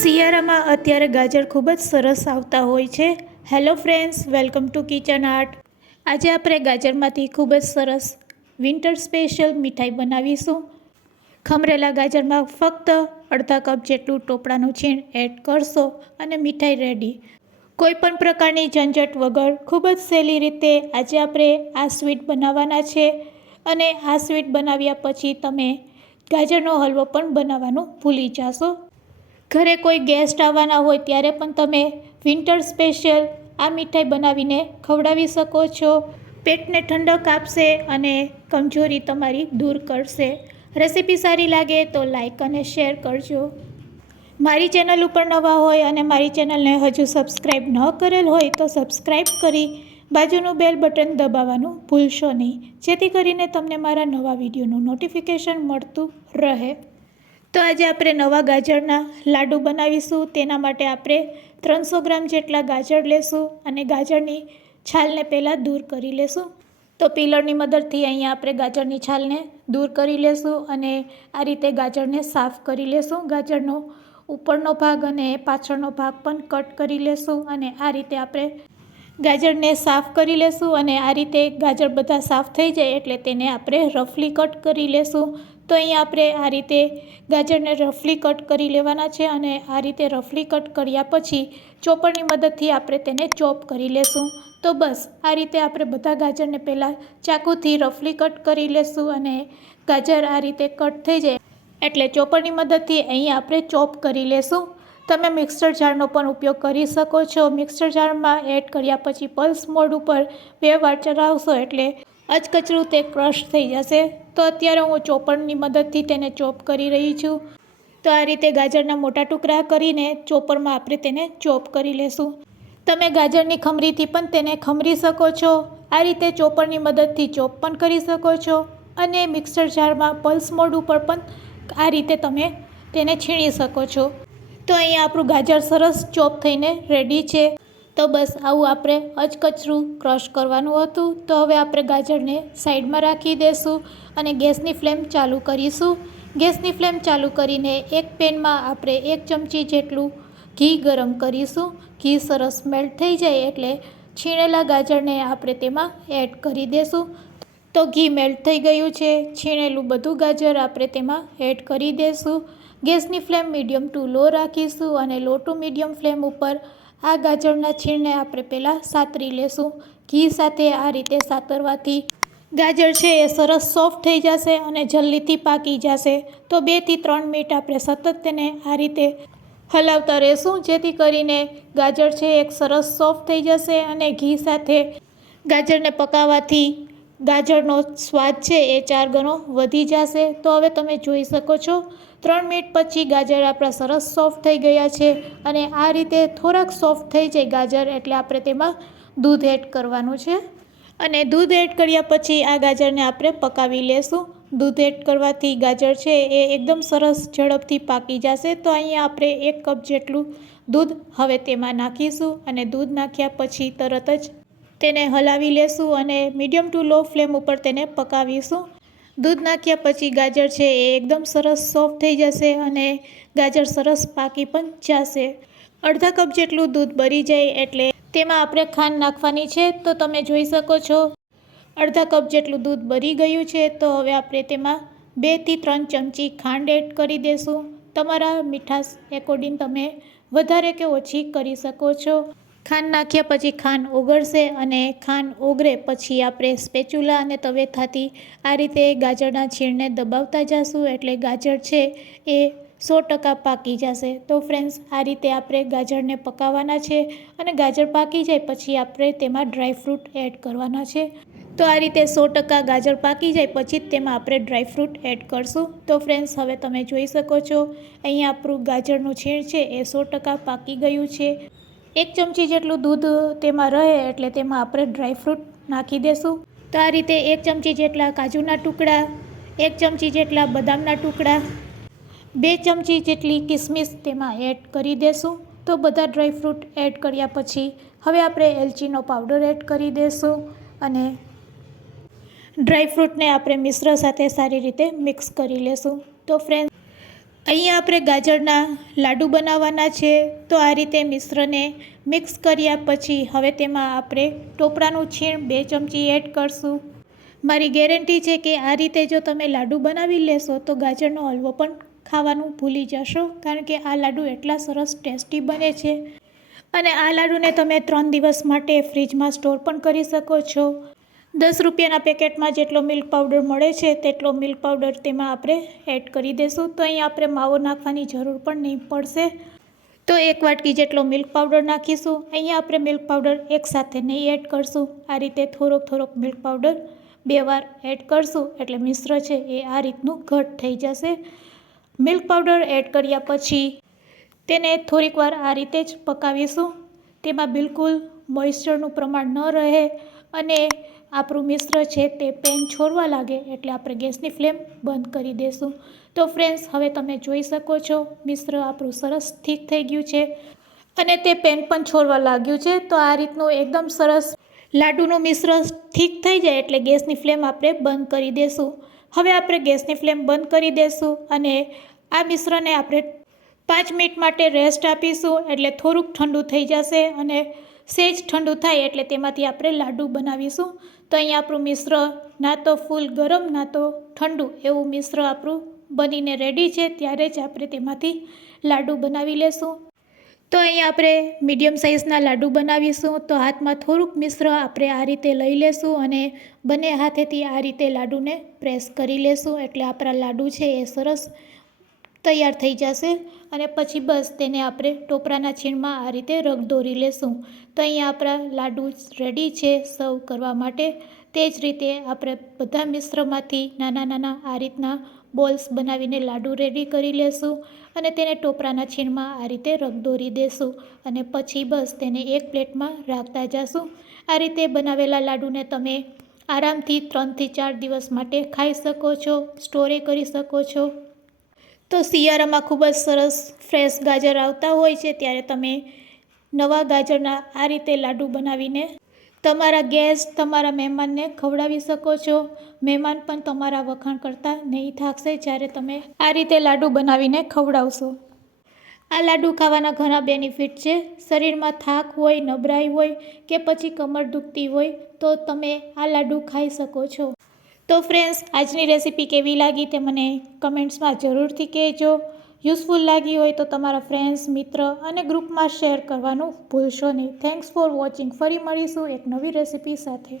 શિયાળામાં અત્યારે ગાજર ખૂબ જ સરસ આવતા હોય છે. Hello friends welcome to kitchen art આજે આપણે ગાજરમાંથી ખૂબ જ સરસ વિન્ટર સ્પેશિયલ મીઠાઈ બનાવીશું. ખમરેલા ગાજરમાં ફક્ત અડધા કપ જેટલું ટોપરાનું છીણ એડ કરશો અને મીઠાઈ રેડી કોઈપણ પ્રકારની ઝંઝટ વગર ખૂબ જ સહેલી રીતે આજે આપણે આ સ્વીટ બનાવવાના છે અને આ સ્વીટ બનાવ્યા પછી તમે ગાજરનો હલવો પણ બનાવવાનું ભૂલી જશો. ઘરે કોઈ ગેસ્ટ આવવાના હોય ત્યારે પણ તમે વિન્ટર સ્પેશિયલ આ મીઠાઈ બનાવીને ખવડાવી શકો છો. પેટને ઠંડક આપશે અને કમજોરી તમારી દૂર કરશે. રેસીપી સારી લાગે તો લાઈક અને શેર કરજો. મારી ચેનલ ઉપર નવા હોય અને મારી ચેનલને હજુ સબસ્ક્રાઈબ ન કરેલ હોય તો સબસ્ક્રાઈબ કરી બાજુનું બેલ બટન દબાવવાનું ભૂલશો નહીં. જેથી કરીને તમને મારા નવા વિડીયોનું નોટિફિકેશન મળતું રહે. તો આજે આપણે નવા ગાજરના લાડુ બનાવીશું. તેના માટે આપણે ત્રણસો ગ્રામ જેટલા ગાજર લેશું અને ગાજરની છાલને પહેલાં દૂર કરી લેશું. તો પીલરની મદદથી અહીંયા આપણે ગાજરની છાલને દૂર કરી લેશું અને આ રીતે ગાજરને સાફ કરી લેશું. ગાજરનો ઉપરનો ભાગ અને પાછળનો ભાગ પણ કટ કરી લેશું અને આ રીતે આપણે ગાજરને સાફ કરી લેશું અને આ રીતે ગાજર બધા સાફ થઈ જાય એટલે તેને આપણે રફલી કટ કરી લેશું. તો અહીં આપણે આ રીતે ગાજરને રફલી કટ કરી લેવાના છે અને આ રીતે રફલી કટ કર્યા પછી ચોપરની મદદથી આપણે તેને ચોપ કરી લેશું. તો બસ, આ રીતે આપણે બધા ગાજરને પહેલાં ચાકુથી રફલી કટ કરી લેશું અને ગાજર આ રીતે કટ થઈ જાય એટલે ચોપરની મદદથી અહીં આપણે ચોપ કરી લેશું. તમે મિક્સર જારનો પણ ઉપયોગ કરી શકો છો. મિક્સર જારમાં એડ કર્યા પછી પલ્સ મોડ ઉપર બે વાર ચલાવશો એટલે અચકચરું તે ક્રશ થઈ જશે. તો અત્યારે હું ચોપડની મદદથી તેને ચોપ કરી રહી છું. તો આ રીતે ગાજરના મોટા ટુકડા કરીને ચોપરમાં આપણે તેને ચોપ કરી લેશું. તમે ગાજરની ખમરીથી પણ તેને ખમરી શકો છો. આ રીતે ચોપરની મદદથી ચોપ પણ કરી શકો છો. અને મિક્સર જારમાં પલ્સ મોડ ઉપર પણ આ રીતે તમે તેને છીણી શકો છો. તો અહીંયા આપણું ગાજર સરસ ચોપ થઈને રેડી છે. તો બસ આવું આપણે અચકચરું ક્રશ કરવાનું હતું. તો હવે આપણે ગાજરને સાઈડમાં રાખી દઈશું અને ગેસની ફ્લેમ ચાલુ કરીશું. ગેસની ફ્લેમ ચાલુ કરીને એક પેનમાં આપણે એક ચમચી જેટલું ઘી ગરમ કરીશું. ઘી સરસ મેલ્ટ થઈ જાય એટલે છીણેલા ગાજરને આપણે તેમાં એડ કરી દઈશું તો ઘી મેલ્ટ થઈ ગયું છે. છીણેલું બધું ગાજર આપણે તેમાં એડ કરી દઈશું ગેસની ફ્લેમ મીડિયમ ટુ લો રાખીશું અને લો ટુ મીડિયમ ફ્લેમ ઉપર આ ગાજરના છીણને આપણે પહેલાં સાતરી લેશું. ઘી સાથે આ રીતે સાતરવાથી ગાજર છે એ સરસ સોફ્ટ થઈ જશે અને જલ્દીથી પાકી જશે. તો બેથી ત્રણ મિનિટ આપણે સતત તેને આ રીતે હલાવતા રહેશું, જેથી કરીને ગાજર છે એક સરસ સોફ્ટ થઈ જશે અને ઘી સાથે ગાજરને પકાવવાથી ગાજરનો સ્વાદ છે એ ચાર ગણો વધી જશે. તો હવે તમે જોઈ શકો છો ત્રણ મિનિટ પછી ગાજર આપણા સરસ સોફ્ટ થઈ ગયા છે અને આ રીતે થોડાક સોફ્ટ થઈ જાય ગાજર એટલે આપણે તેમાં દૂધ એડ કરવાનું છે. અને દૂધ એડ કર્યા પછી આ ગાજરને આપણે પકાવી લેશું. દૂધ એડ કરવાથી ગાજર છે એ એકદમ સરસ ઝડપથી પાકી જશે તો અહીંયા આપણે એક કપ જેટલું દૂધ હવે તેમાં નાખીશું અને દૂધ નાખ્યા પછી તરત જ તેને હલાવી લેશું અને મીડિયમ ટુ લો ફ્લેમ ઉપર તેને પકાવીશું. દૂધ નાખ્યા પછી ગાજર છે એ એકદમ સરસ સોફ્ટ થઈ જશે અને ગાજર સરસ પાકી પણ જશે. અડધા કપ જેટલું દૂધ બળી જાય એટલે તેમાં આપણે ખાંડ નાખવાની છે, તો તમે જોઈ શકો છો. અડધા કપ જેટલું દૂધ બળી ગયું છે, તો હવે આપણે તેમાં બેથી ત્રણ ચમચી ખાંડ એડ કરી દઈશું તમારા મીઠાશ એકોર્ડિંગ તમે વધારે કે ઓછી કરી શકો છો. ખાંડ નાખ્યા પછી ખાંડ ઓગળશે અને ખાંડ ઓગળે પછી આપણે સ્પેચ્યુલા અને તવેથાથી આ રીતે ગાજરના છીણને દબાવતા જશું. એટલે ગાજર છે એ સો ટકા પાકી જશે. તો ફ્રેન્ડ્સ આ રીતે આપણે ગાજરને પકાવવાના છે અને ગાજર પાકી જાય પછી આપણે તેમાં ડ્રાયફ્રૂટ એડ કરવાના છે. તો આ રીતે સો ટકા ગાજર પાકી જાય પછી જ તેમાં આપણે ડ્રાયફ્રૂટ એડ કરશું. તો ફ્રેન્ડ્સ હવે તમે જોઈ શકો છો, અહીંયા આપણું ગાજરનું છીણ છે એ સો ટકા પાકી ગયું છે. એક ચમચી જેટલું દૂધ તેમાં રહે એટલે તેમાં આપણે ડ્રાયફ્રૂટ નાખી દેશું. તો આ રીતે એક ચમચી જેટલા કાજુના ટુકડા, એક ચમચી જેટલા બદામના ટુકડા, બે ચમચી જેટલી કિસમિસ તેમાં એડ કરી દેશું. તો બધા ડ્રાયફ્રૂટ એડ કર્યા પછી હવે આપણે એલચીનો પાવડર એડ કરી દઈશું અને ડ્રાયફ્રૂટને આપણે મિશ્ર સાથે સારી રીતે મિક્સ કરી લેશું. તો ફ્રેન્ડ અહીંયા આપણે ગાજરના લાડુ બનાવવાના છે. તો આ રીતે મિશ્રને મિક્સ કર્યા પછી હવે તેમાં આપણે ટોપરાનું છીણ બે ચમચી એડ કરશું. મારી ગેરંટી છે કે આ રીતે જો તમે લાડુ બનાવી લેશો તો ગાજરનો હલવો પણ ખાવાનું ભૂલી જશો, કારણ કે આ લાડુ એટલા સરસ ટેસ્ટી બને છે. અને આ લાડુને તમે ત્રણ દિવસ માટે ફ્રીજમાં સ્ટોર પણ કરી શકો છો. દસ રૂપિયાના પેકેટમાં જેટલો મિલ્ક પાવડર મળે છે, તેટલો મિલ્ક પાવડર તેમાં આપણે એડ કરી દઈશું તો અહીં આપણે માવો નાખવાની જરૂર પણ નહીં પડશે. તો એક વાટકી જેટલો મિલ્ક પાવડર નાખીશું. અહીંયા આપણે મિલ્ક પાવડર એકસાથે નહીં એડ કરશું. આ રીતે થોડોક થોડોક મિલ્ક પાવડર બે વાર એડ કરશું. એટલે મિશ્ર છે, એ આ રીતનું ઘટ થઈ જશે. મિલ્ક પાવડર એડ કર્યા પછી તેને થોડીક વાર આ રીતે જ પકાવીશું. તેમાં બિલકુલ મોઇસ્ચરનું પ્રમાણ ન રહે. અને આપણું મિશ્ર છે તે પેન છોડવા લાગે એટલે આપણે ગેસની ફ્લેમ બંધ કરી દઈશું તો ફ્રેન્ડ્સ, હવે તમે જોઈ શકો છો, મિશ્ર આપણું સરસ ઠીક થઈ ગયું છે અને તે પેન પણ છોડવા લાગ્યું છે. તો આ રીતનું એકદમ સરસ લાડુનું મિશ્ર ઠીક થઈ જાય એટલે ગેસની ફ્લેમ આપણે બંધ કરી દઈશું હવે આપણે ગેસની ફ્લેમ બંધ કરી દઈશું અને આ મિશ્રને આપણે પાંચ મિનિટ માટે રેસ્ટ આપીશું એટલે થોડુંક ઠંડુ થઈ જશે અને સેજ ઠંડુ થાય એટલે તેમાંથી આપણે લાડુ બનાવીશું. તો અહીં આપણું મિશ્ર ના તો ફૂલ ગરમ, ના તો ઠંડુ એવું મિશ્ર આપણું બનીને રેડી છે. ત્યારે જ આપણે તેમાંથી લાડુ બનાવી લેશું. તો અહીં આપણે મીડિયમ સાઇઝના લાડુ બનાવીશું. તો હાથમાં થોડુંક મિશ્ર આપણે આ રીતે લઈ લેશું અને બંને હાથેથી આ રીતે લાડુને પ્રેસ કરી લેશું. એટલે આપણા લાડુ છે એ સરસ તૈયાર થઈ જશે અને પછી બસ તેને આપણે ટોપરાના છીણમાં આ રીતે રગ દોરી લેશું. તો અહીંયા આપણા લાડુ રેડી છે સર્વ કરવા માટે. તે જ રીતે આપણે બધા મિશ્રમાંથી નાના નાના આ રીતના બોલ્સ બનાવીને લાડુ રેડી કરી લેશું અને તેને ટોપરાના છીણમાં આ રીતે રગ દોરી દેશું અને પછી બસ તેને એક પ્લેટમાં રાખતા જશું. આ રીતે બનાવેલા લાડુને તમે આરામથી ત્રણથી ચાર દિવસ માટે ખાઈ શકો છો, સ્ટોરે કરી શકો છો. તો શિયાળામાં ખૂબ જ સરસ ફ્રેશ ગાજર આવતા હોય છે, ત્યારે તમે નવા ગાજરના આ રીતે લાડુ બનાવીને તમારા ગેસ્ટ, તમારા મહેમાનને ખવડાવી શકો છો. મહેમાન પણ તમારા વખાણ કરતાં નહીં થાકશે, જ્યારે તમે આ રીતે લાડુ બનાવીને ખવડાવશો. આ લાડુ ખાવાના ઘણા બેનિફિટ છે. શરીરમાં થાક હોય, નબળાઈ હોય કે પછી કમર દુખતી હોય, તો તમે આ લાડુ ખાઈ શકો છો. તો ફ્રેન્ડ્સ આજની રેસીપી કેવી લાગી તે મને કમેન્ટ્સમાં જરૂરથી કહેજો. યુઝફુલ લાગી હોય તો તમારા ફ્રેન્ડ્સ મિત્ર અને ગ્રુપમાં શેર કરવાનું ભૂલશો નહીં. થેન્ક્સ ફોર વોચિંગ ફરી મળીશું એક નવી રેસીપી સાથે.